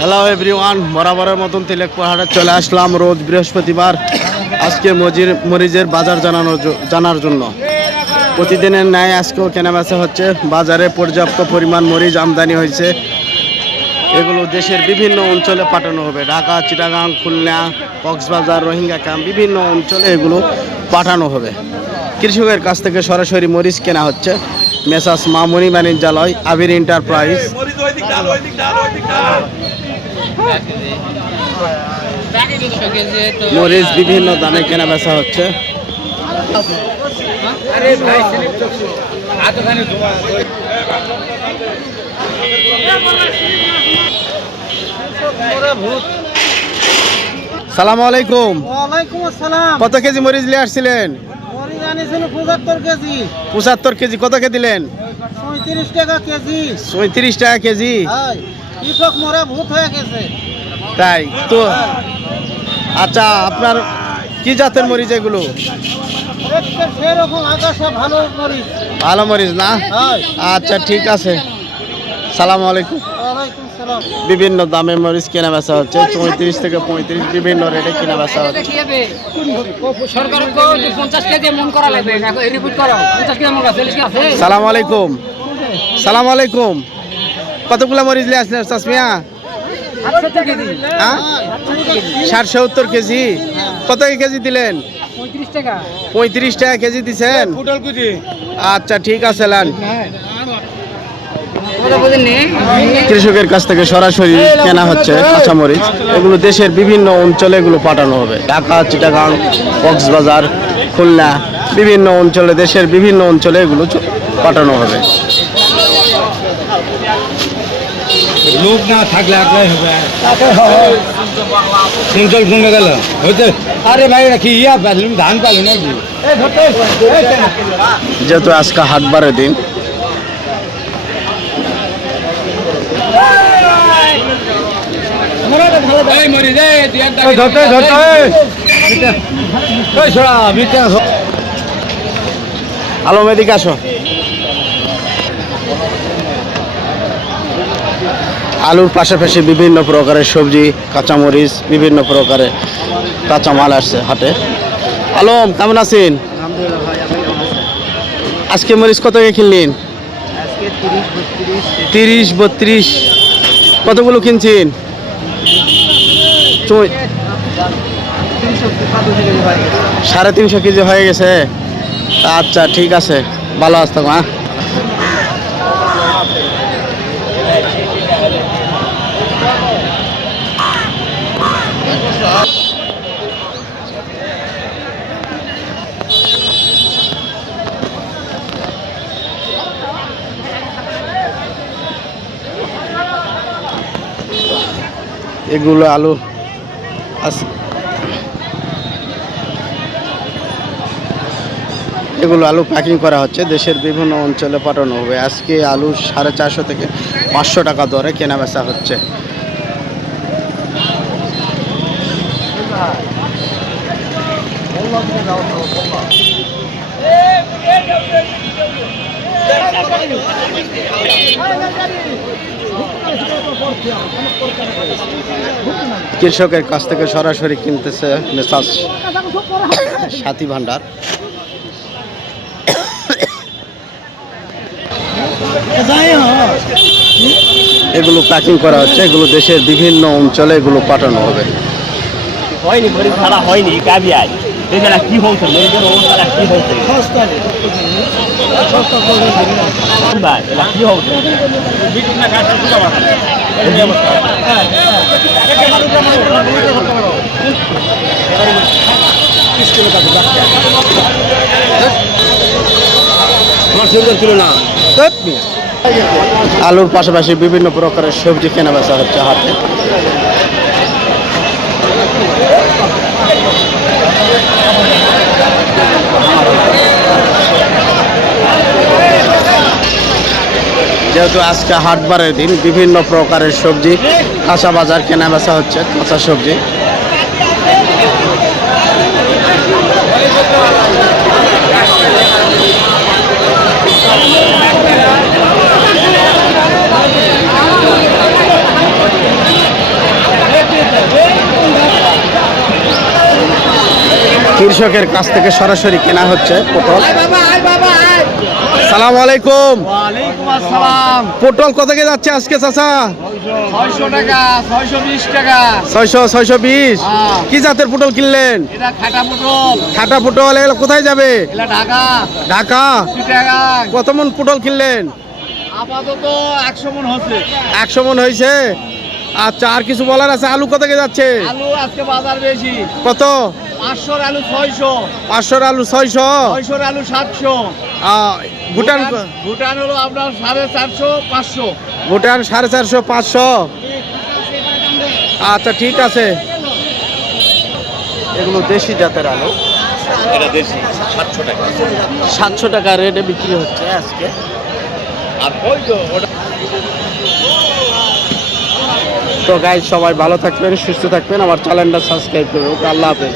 Hello everyone বরাবরের মতন তিলেকপুর পাহাড়ে চলে আসলাম রোজ বৃহস্পতিবার। আজকে মজির মরিচের বাজার জানানোর জানার জন্য। প্রতিদিনের ন্যায় আজকেও কেনাবেচা হচ্ছে। বাজারে পর্যাপ্ত পরিমাণ মরিচ আমদানি হয়েছে। এগুলো দেশের বিভিন্ন অঞ্চলে পাঠানো হবে। ঢাকা, চিটাগাং, খুলনা, কক্সবাজার, রোহিঙ্গা ক্যাম্প বিভিন্ন অঞ্চলে এগুলো পাঠানো হবে। কৃষকের কাছ থেকে সরাসরি মরিচ কেনা হচ্ছে। মেসাস মামনি বাণিজ্যালয়, আবির এন্টারপ্রাইজ। মরিচ বিভিন্ন দামে কেনা বেচা হচ্ছে। সালাম আলাইকুম। কত কেজি মরিচ নিয়ে আসছিলেন? পঁচাত্তর কেজি। কত কে দিলেন? পঁয়ত্রিশ টাকা কেজি। পঁয়ত্রিশ টাকা কেজি। কৃষক মরা ভূত হয়ে গেছে। তাই তো? আচ্ছা আপনার কি জাতের মরিচ এগুলো? সেরকম আকাশে ভালো মরিচ। ভালো মরিচ না? আচ্ছা ঠিক আছে। সালাম আলাইকুম। বিভিন্ন দামে মরিচ কেনা বেচা হচ্ছে। চৌত্রিশ থেকে পঁয়ত্রিশ বিভিন্ন রেটে কেনা বেচা হচ্ছে। সরকার পঞ্চাশ কেজি মন করা লাগবে। রিপিট করো। পঞ্চাশ কেজি মন আছে কি আছে? সালাম আলাইকুম। সালাম আলাইকুম। কতগুলো মরিচ নিয়ে আসলেন চাষমিয়া হ্যাঁ? ষাট সত্তর কেজি। কত কেজি দিলেন? পঁয়ত্রিশ টাকা। কেজি দিছেন? পুটল কুচি। আচ্ছা ঠিক আছে লান কৃষকের কাছ থেকে সরাসরি কেনা হচ্ছে কাঁচামরিচ এগুলো দেশের বিভিন্ন অঞ্চলে এগুলো পাঠানো হবে। ঢাকা চিটাগাং কক্সবাজার খুলনা বিভিন্ন অঞ্চলে দেশের বিভিন্ন অঞ্চলে এগুলো পাঠানো হবে। লোক না থাকলে একলাই হবে। কুইন্টাল কমে গেল। হইতে আরে ভাই কি ইয়া পাইলাম ধান পাইলো নাকি? যেহেতু আজকে হাটবারের দিন। এই মরি দে ধরতে ধরতে। আলম এদিকে আসো। আলুর পাশাপাশি বিভিন্ন প্রকারের সবজি কাঁচামরিচ বিভিন্ন প্রকারের কাঁচামাল আসছে হাটে। আলম কেমন আছেন? আজকে মরিচ কত কিনলেন? তিরিশ বত্রিশ। কতগুলো কিনছেন? সাড়ে তিনশো কেজি হয়ে গেছে। আচ্ছা ঠিক আছে। ভালো আসতাম হ্যাঁ এগুলো আলু আছে এগুলো আলু প্যাকিং করা হচ্ছে দেশের বিভিন্ন অঞ্চলে পাঠানো হবে আজকে আলু সাড়ে চারশো থেকে পাঁচশো টাকা দরে কেনা বেচা হচ্ছে কৃষকের কাছ থেকে সরাসরি কিনতেছে মেসাজ সাথী ভান্ডার। এগুলো প্যাকিং করা হচ্ছে, এগুলো দেশের বিভিন্ন অঞ্চলে এগুলো পাঠানো হবে। হয়নি ছাড়া হয়নি কি হচ্ছে আলুর পাশাপাশি বিভিন্ন প্রকারের সবজি কেনা বেচা হচ্ছে হাতে যেহেতু আজকে হাটবারের দিন, বিভিন্ন প্রকারের সবজি, কাঁচা বাজার কেনা বেচা হচ্ছে, কাঁচা সবজি। কৃষকের কাছ থেকে সরাসরি কেনা হচ্ছে পটল। সালাম আলাইকুম। আসসালাম। পটল কত কে যাচ্ছে আজকে চাচা? ছয়শো টাকা ছয়শো বিশ টাকা। ছয়শো ছয়শো বিশ। হ্যাঁ। কি জাতের পটল কিনলেন? খাটা পটল। এগুলো কোথায় যাবে? ঢাকা। কত মন পটল কিনলেন? আপাতত একশো মন হচ্ছে একশো মন হয়েছে? আচ্ছা আর কিছু বলার আছে? আলু কত কে যাচ্ছে? আলু আজকে বাজার বেশি। কত? পাঁচশোর আলু ছয়শো। পাঁচশোর আলু ছয়শো? ছয়শোর আলু সাতশো। ভুটান ভুটান হলো আপনার সাড়ে চারশো পাঁচশো। ভুটান সাড়ে চারশো পাঁচশো? আচ্ছা ঠিক আছে। এগুলো দেশি জাতের আলু। এটা দেশি সাতশো টাকা। সাতশো টাকা রেটে বিক্রি হচ্ছে আজকে। আর ওই তো ওটা তো গাইজ সবাই ভালো থাকবেন সুস্থ থাকবেন। আমার চ্যানেলটা সাবস্ক্রাইব করবেন। ওকে আল্লাহ হাফেজ।